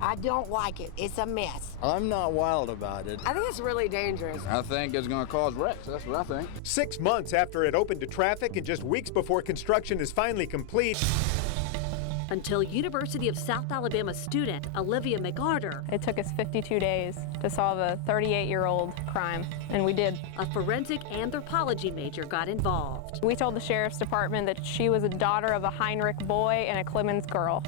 I don't like it. It's a mess. I'm not wild about it. I think it's really dangerous. I think it's going to cause wrecks. That's what I think. 6 months after it opened to traffic and just weeks before construction is finally complete. Until University of South Alabama student Olivia McArthur. It took us 52 days to solve a 38-year-old crime, and we did. A forensic anthropology major got involved. We told the sheriff's department that she was a daughter of a Heinrich boy and a Clemens girl,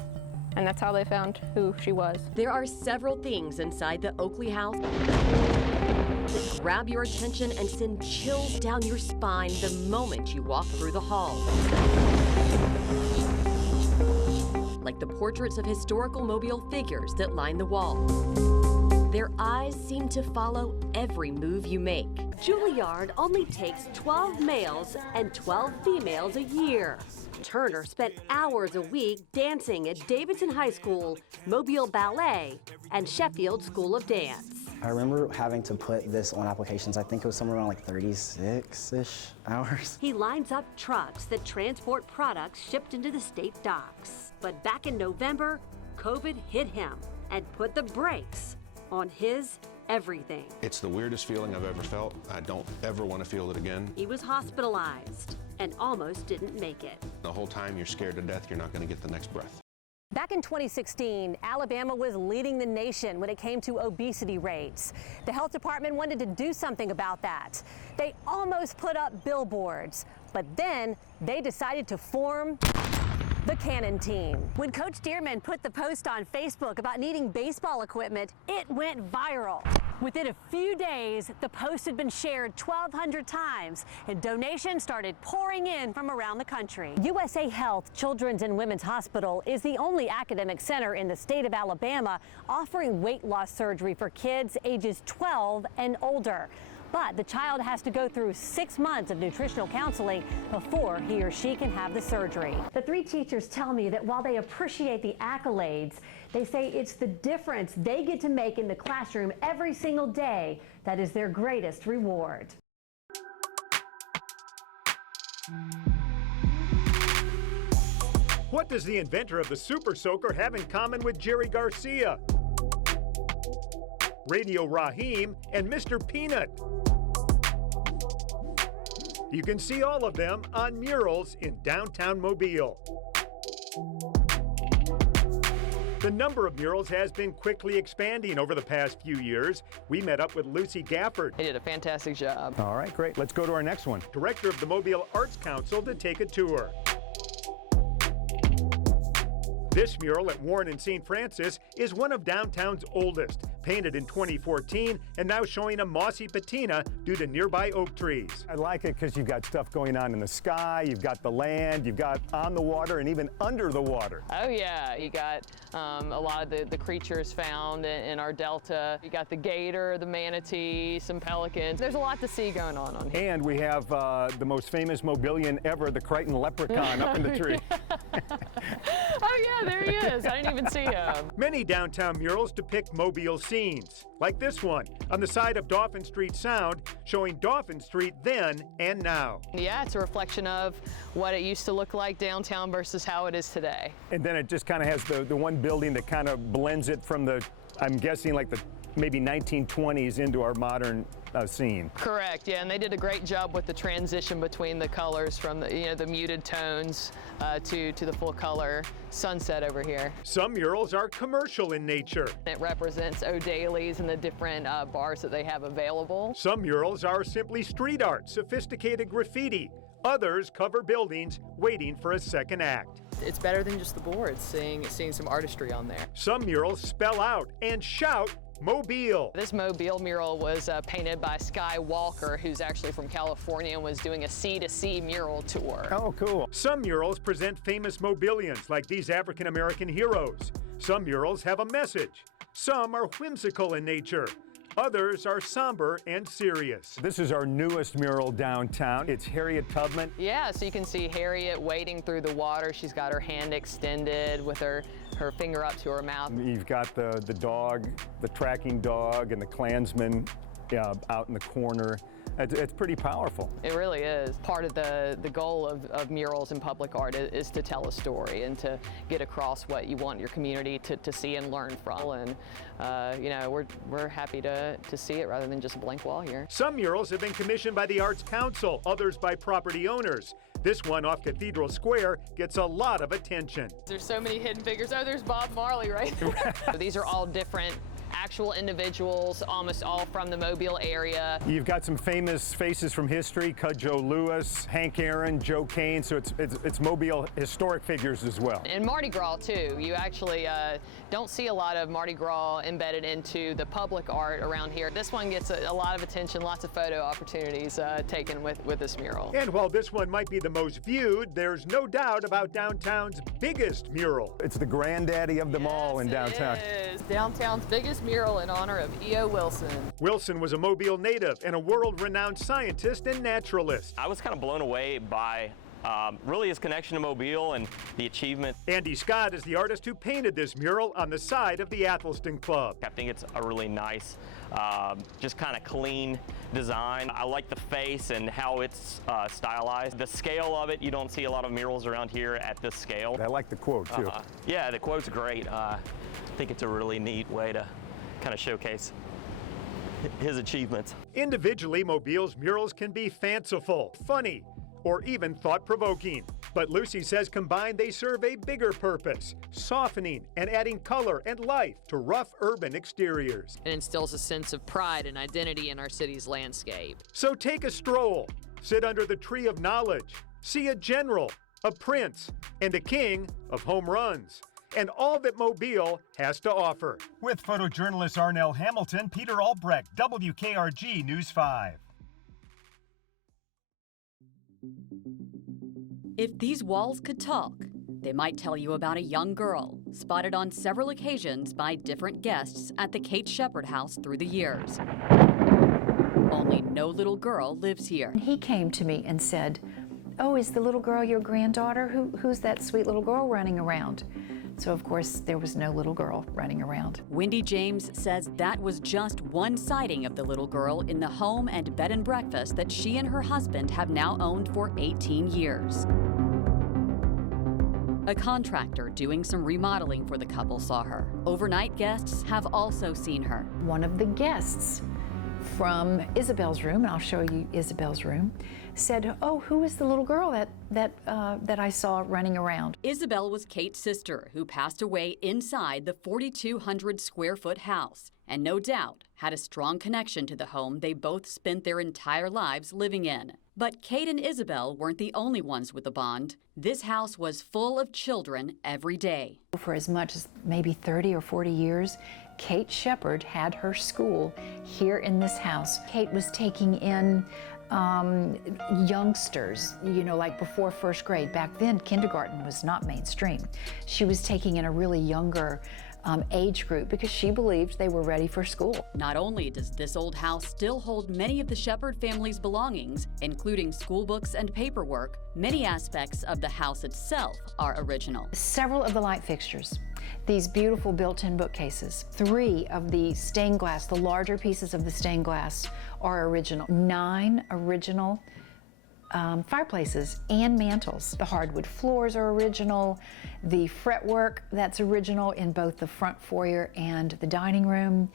and that's how they found who she was. There are several things inside the Oakley house that grab your attention and send chills down your spine the moment you walk through the halls. Like the portraits of historical Mobile figures that line the wall. Their eyes seem to follow every move you make. Juilliard only takes 12 males and 12 females a year. Turner spent hours a week dancing at Davidson High School, Mobile Ballet, and Sheffield School of Dance. I remember having to put this on applications. I think it was somewhere around like 36-ish hours. He lines up trucks that transport products shipped into the state docks. But back in November, COVID hit him and put the brakes on his everything. It's the weirdest feeling I've ever felt. I don't ever want to feel it again. He was hospitalized and almost didn't make it. The whole time you're scared to death, you're not going to get the next breath. Back in 2016, Alabama was leading the nation when it came to obesity rates. The health department wanted to do something about that. They almost put up billboards, but then they decided to form the Cannon team. When Coach Dearman put the post on Facebook about needing baseball equipment, it went viral. Within a few days, the post had been shared 1,200 times, and donations started pouring in from around the country. USA Health Children's and Women's Hospital is the only academic center in the state of Alabama offering weight loss surgery for kids ages 12 and older. But the child has to go through 6 months of nutritional counseling before he or she can have the surgery. The 3 teachers tell me that while they appreciate the accolades, they say it's the difference they get to make in the classroom every single day that is their greatest reward. What does the inventor of the Super Soaker have in common with Jerry Garcia, Radio Raheem, and Mr. Peanut? You can see all of them on Murals in downtown Mobile. The number of murals has been quickly expanding over the past few years. We met up with Lucy Gafford. They did a fantastic job. All right, great. Let's go to our next one. Director of the Mobile Arts Council to take a tour. This mural at Warren and St. Francis is one of downtown's oldest, painted in 2014 and now showing a mossy patina due to nearby oak trees. I like it because you've got stuff going on in the sky, you've got the land, you've got on the water and even under the water. Oh yeah, you got a lot of the creatures found in our delta. You got the gator, the manatee, some pelicans. There's a lot to see going on here. And we have the most famous Mobilian ever, the Crichton leprechaun up in the tree. Oh yeah, there he is. I didn't even see him. Many downtown murals depict Mobile scenes, like this one on the side of Dauphin Street Sound, showing Dauphin Street then and now. Yeah, it's a reflection of what it used to look like downtown versus how it is today. And then it just kind of has the one building that kind of blends it from the, I'm guessing like the maybe 1920s into our modern scene. Correct, yeah, and they did a great job with the transition between the colors from the, the muted tones to the full color sunset over here. Some murals are commercial in nature. It represents O'Daly's and the different bars that they have available. Some murals are simply street art, sophisticated graffiti. Others cover buildings waiting for a second act. It's better than just the boards, seeing some artistry on there. Some murals spell out and shout Mobile. This Mobile mural was painted by Sky Walker, who's actually from California and was doing a Sea-to-Sea mural tour. Oh, cool. Some murals present famous Mobilians, like these African-American heroes. Some murals have a message. Some are whimsical in nature. Others are somber and serious. This is our newest mural downtown. It's Harriet Tubman. Yeah, so you can see Harriet wading through the water. She's got her hand extended with her finger up to her mouth. You've got the dog, the tracking dog, and the Klansman out in the corner. It's pretty powerful. It really is. Part of the goal of murals and public art is to tell a story and to get across what you want your community to see and learn from. And you know, we're happy to see it rather than just a blank wall here. Some murals have been commissioned by the Arts Council, others by property owners. This one off Cathedral Square gets a lot of attention. There's so many hidden figures. Oh, there's Bob Marley right there. These are all different actual individuals, almost all from the Mobile area. You've got some famous faces from history, Cudjoe Lewis, Hank Aaron, Joe Kane, so it's Mobile historic figures as well. And Mardi Gras too. You actually don't see a lot of Mardi Gras embedded into the public art around here. This one gets a lot of attention, lots of photo opportunities taken with this mural. And while this one might be the most viewed, there's no doubt about downtown's biggest mural. It's the granddaddy of them all in downtown. It is downtown's biggest mural in honor of E.O. Wilson. Wilson was a Mobile native and a world-renowned scientist and naturalist. I was kind of blown away by really his connection to Mobile and the achievement. Andy Scott is the artist who painted this mural on the side of the Athelston Club. I think it's a really nice, just kind of clean design. I like the face and how it's stylized. The scale of it, you don't see a lot of murals around here at this scale. I like the quote too. Yeah, the quote's great. I think it's a really neat way to kind of showcase his achievements. Individually, Mobile's murals can be fanciful, funny, or even thought-provoking. But Lucy says combined they serve a bigger purpose, softening and adding color and life to rough urban exteriors. It instills a sense of pride and identity in our city's landscape. So take a stroll, sit under the tree of knowledge, see a general, a prince, and a king of home runs, and all that Mobile has to offer. With photojournalist Arnell Hamilton, Peter Albrecht, WKRG News 5. If these walls could talk, they might tell you about a young girl spotted on several occasions by different guests at the Kate Shepherd house through the years. Only no little girl lives here. He came to me and said, "Oh, is the little girl your granddaughter? Who's that sweet little girl running around?" So, of course, there was no little girl running around. Wendy James says that was just one sighting of the little girl in the home and bed and breakfast that she and her husband have now owned for 18 years. A contractor doing some remodeling for the couple saw her. Overnight guests have also seen her. One of the guests from Isabel's room, and I'll show you Isabel's room, said, "Oh, who is the little girl that I saw running around?" Isabel was Kate's sister, who passed away inside the 4,200 square foot house, and no doubt had a strong connection to the home they both spent their entire lives living in. But Kate and Isabel weren't the only ones with a bond. This house was full of children every day. For as much as maybe 30 or 40 years, Kate Shepherd had her school here in this house. Kate was taking in youngsters, you know, like before first grade. Back then, kindergarten was not mainstream. She was taking in a really younger age group because she believed they were ready for school. Not only does this old house still hold many of the Shepherd family's belongings, including school books and paperwork, many aspects of the house itself are original. Several of the light fixtures, these beautiful built-in bookcases, 3 of the stained glass, the larger pieces of the stained glass are original. 9 original fireplaces and mantels. The hardwood floors are original. The fretwork, that's original in both the front foyer and the dining room.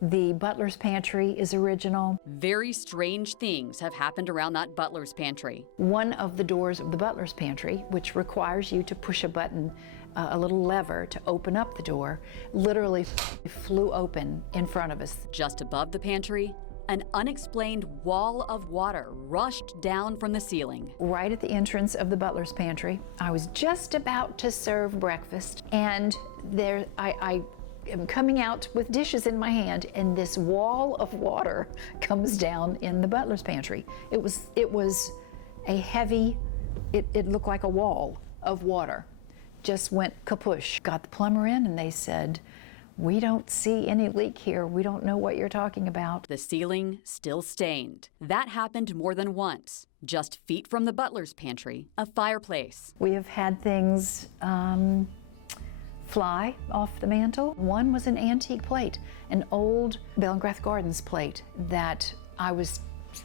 The butler's pantry is original. Very strange things have happened around that butler's pantry. One of the doors of the butler's pantry, which requires you to push a button, a little lever to open up the door, literally flew open in front of us. Just above the pantry, an unexplained wall of water rushed down from the ceiling. Right at the entrance of the butler's pantry, I was just about to serve breakfast, and there I am coming out with dishes in my hand, and this wall of water comes down in the butler's pantry. It was a heavy, it looked like a wall of water. Just went kapoosh. Got the plumber in, and they said, "We don't see any leak here. We don't know what you're talking about." The ceiling still stained. That happened more than once. Just feet from the butler's pantry, a fireplace. We have had things fly off the mantle. One was an antique plate, an old Bellingrath Gardens plate that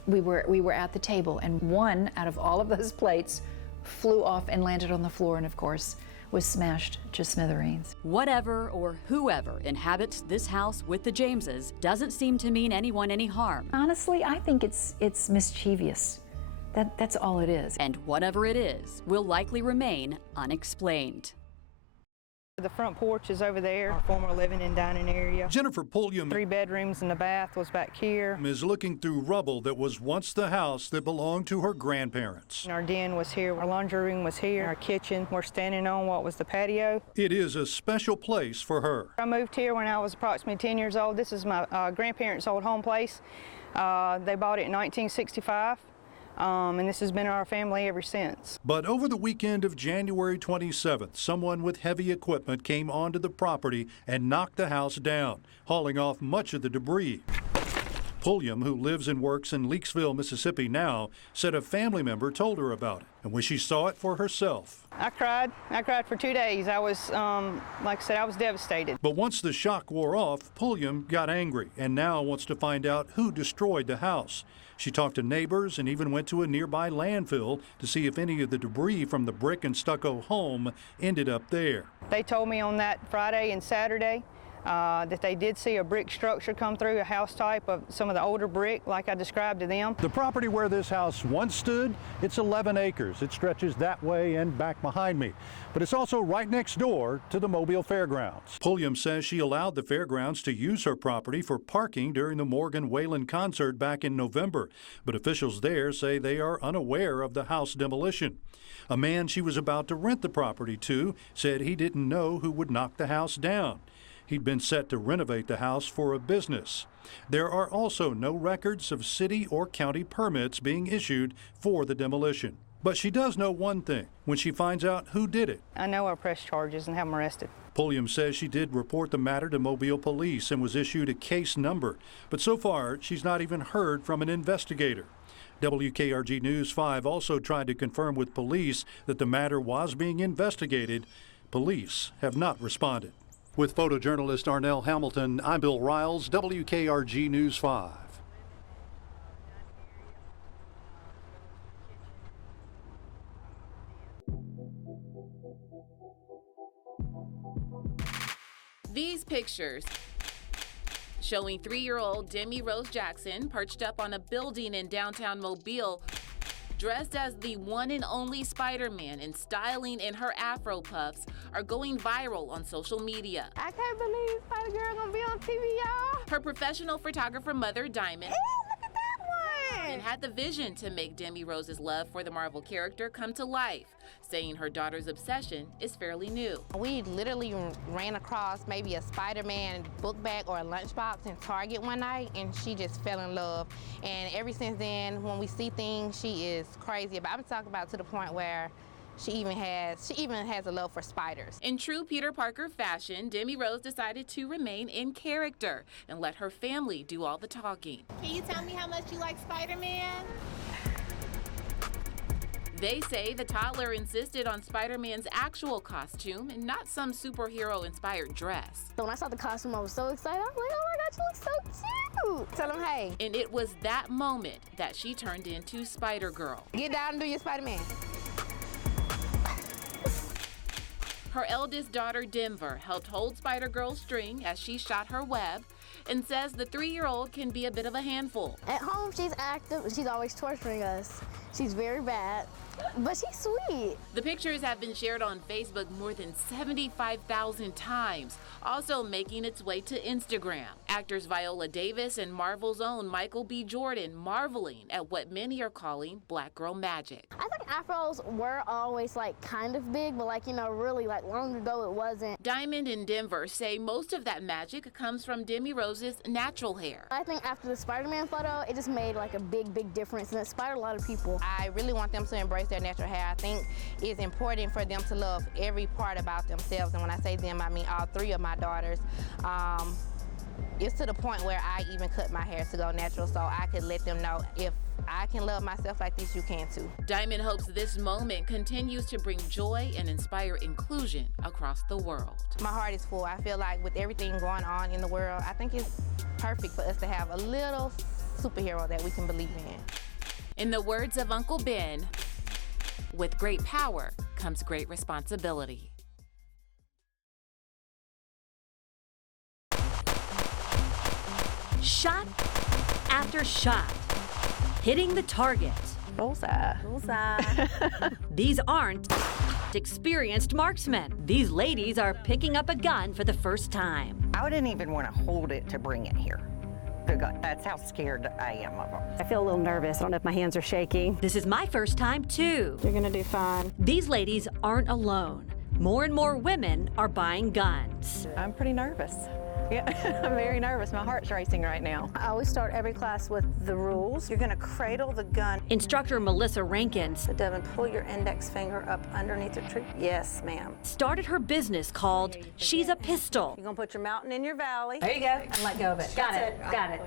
we were at the table, and one out of all of those plates flew off and landed on the floor, and of course was smashed to smithereens. Whatever or whoever inhabits this house with the Jameses doesn't seem to mean anyone any harm. Honestly, I think it's mischievous. That's all it is. And whatever it is will likely remain unexplained. The front porch is over there, our former living and dining area. Jennifer Pulliam, 3 bedrooms and the bath was back here. Is looking through rubble that was once the house that belonged to her grandparents. Our den was here, our laundry room was here, our kitchen. We're standing on what was the patio. It is a special place for her. I moved here when I was approximately 10 years old. This is my grandparents' old home place. They bought it in 1965. And this has been our family ever since. But over the weekend of January 27th, someone with heavy equipment came onto the property and knocked the house down, hauling off much of the debris. Pulliam, who lives and works in Leakesville, Mississippi now, said a family member told her about it. And when she saw it for herself, I cried. I cried for 2 days. I was, like I said, I was devastated. But once the shock wore off, Pulliam got angry and now wants to find out who destroyed the house. She talked to neighbors and even went to a nearby landfill to see if any of the debris from the brick and stucco home ended up there. They told me on that Friday and Saturday that they did see a brick structure come through, a house type of some of the older brick like I described to them. The property where this house once stood, it's 11 acres. It stretches that way and back behind me. But it's also right next door to the Mobile Fairgrounds. Pulliam says she allowed the fairgrounds to use her property for parking during the Morgan Whalen concert back in November. But officials there say they are unaware of the house demolition. A man she was about to rent the property to said he didn't know who would knock the house down. He'd been set to renovate the house for a business. There are also no records of city or county permits being issued for the demolition. But she does know one thing when she finds out who did it. I know I'll press charges and have them arrested. Pulliam says she did report the matter to Mobile police and was issued a case number. But so far, she's not even heard from an investigator. WKRG News 5 also tried to confirm with police that the matter was being investigated. Police have not responded. With photojournalist Arnell Hamilton, I'm Bill Riles, WKRG News 5. These pictures showing 3-year-old Demi Rose Jackson perched up on a building in downtown Mobile, dressed as the one and only Spider-Man and styling in her Afro puffs, are going viral on social media. I can't believe Spider-Girl gonna be on TV, y'all. Her professional photographer mother, Diamond, Look at that one! and had the vision to make Demi Rose's love for the Marvel character come to life, saying her daughter's obsession is fairly new. We literally ran across maybe a Spider-Man book bag or a lunchbox in Target one night, and she just fell in love. And ever since then, when we see things, she is crazy about. I'm talking about to the point where she even has a love for spiders. In true Peter Parker fashion, Demi Rose decided to remain in character and let her family do all the talking. Can you tell me how much you like Spider-Man? They say the toddler insisted on Spider-Man's actual costume and not some superhero-inspired dress. So when I saw the costume, I was so excited. I was like, oh my gosh, you look so cute. Tell them, hey. And it was that moment that she turned into Spider-Girl. Get down and do your Spider-Man. Her eldest daughter, Denver, helped hold Spider-Girl's string as she shot her web and says the 3-year-old can be a bit of a handful. At home, she's active. She's always torturing us. She's very bad, but she's sweet. The pictures have been shared on Facebook more than 75,000 times, also making its way to Instagram. Actors Viola Davis and Marvel's own Michael B. Jordan marveling at what many are calling black girl magic. I think afros were always like kind of big, but like, you know, really like long ago it wasn't. Diamond and Denver say most of that magic comes from Demi Rose's natural hair. I think after the Spider-Man photo, it just made like a big difference and it inspired a lot of people. I really want them to embrace their natural hair. I think it's important for them to love every part about themselves. And when I say them, I mean all 3 of my daughters. it's to the point where I even cut my hair to go natural so I could let them know if I can love myself like this, you can too. Diamond hopes this moment continues to bring joy and inspire inclusion across the world. My heart is full. I feel like with everything going on in the world, I think it's perfect for us to have a little superhero that we can believe in. In the words of Uncle Ben, with great power comes great responsibility. Shot after shot, hitting the target. Bullseye. Bullseye. These aren't experienced marksmen. These ladies are picking up a gun for the first time. I wouldn't even want to hold it to bring it here. That's how scared I am of them. I feel a little nervous. I don't know if my hands are shaking. This is my first time too. You're gonna do fine. These ladies aren't alone. More and more women are buying guns. I'm pretty nervous. Yeah, I'm very nervous. My heart's racing right now. I always start every class with the rules. You're gonna cradle the gun. Instructor Melissa Rankins. So Devin, pull your index finger up underneath your tree. Yes, ma'am. Started her business called She's a Pistol. You're gonna put your mountain in your valley. There you go, and let go of it. Got it.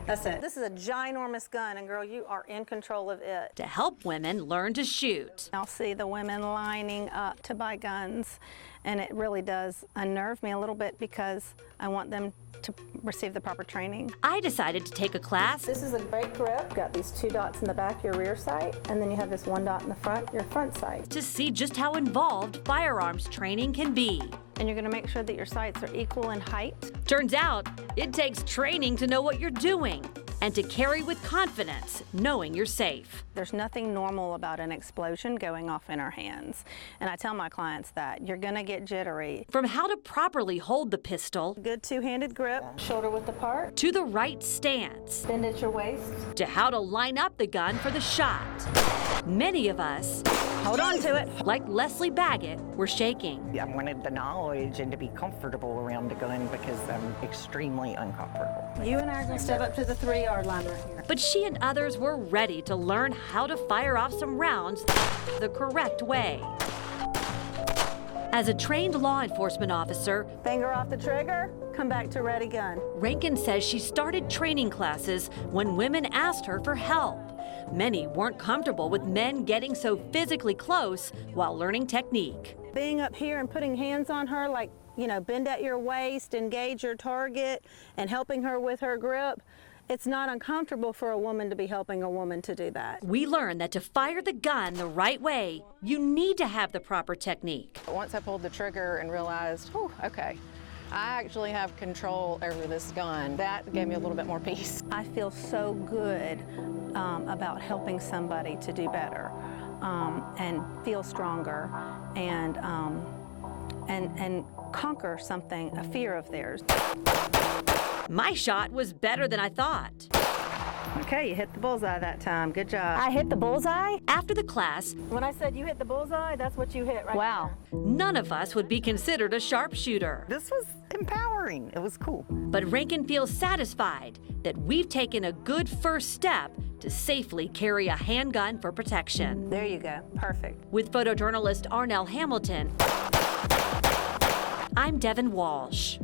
That's it. This is a ginormous gun, and girl, you are in control of it. To help women learn to shoot. I'll see the women lining up to buy guns, and it really does unnerve me a little bit because I want them to receive the proper training. I decided to take a class. This is a great grip. Got these 2 dots in the back, your rear sight, and then you have this 1 dot in the front, your front sight. To see just how involved firearms training can be. And you're gonna make sure that your sights are equal in height. Turns out, it takes training to know what you're doing and to carry with confidence, knowing you're safe. There's nothing normal about an explosion going off in our hands. And I tell my clients that you're gonna get jittery. From how to properly hold the pistol, good 2-handed grip, shoulder width apart, to the right stance, bend at your waist, to how to line up the gun for the shot. Many of us, hold on to it, like Leslie Baggett, were shaking. I wanted the knowledge and to be comfortable around the gun because I'm extremely uncomfortable. You and I are gonna step up to the 3-yard line right here. But she and others were ready to learn how to fire off some rounds the correct way. As a trained law enforcement officer, finger off the trigger, come back to ready gun. Rankin says she started training classes when women asked her for help. Many weren't comfortable with men getting so physically close while learning technique. Being up here and putting hands on her, like, you know, bend at your waist, engage your target, and helping her with her grip, it's not uncomfortable for a woman to be helping a woman to do that. We learned that to fire the gun the right way, you need to have the proper technique. Once I pulled the trigger and realized, oh, okay, I actually have control over this gun, that gave me a little bit more peace. I feel so good about helping somebody to do better and feel stronger and conquer something, a fear of theirs. My shot was better than I thought. Okay, you hit the bullseye that time. Good job. I hit the bullseye? After the class, when I said you hit the bullseye, that's what you hit right Wow. there. None of us would be considered a sharpshooter. This was empowering. It was cool. But Rankin feels satisfied that we've taken a good first step to safely carry a handgun for protection. There you go. Perfect. With photojournalist Arnell Hamilton, I'm Devin Walsh.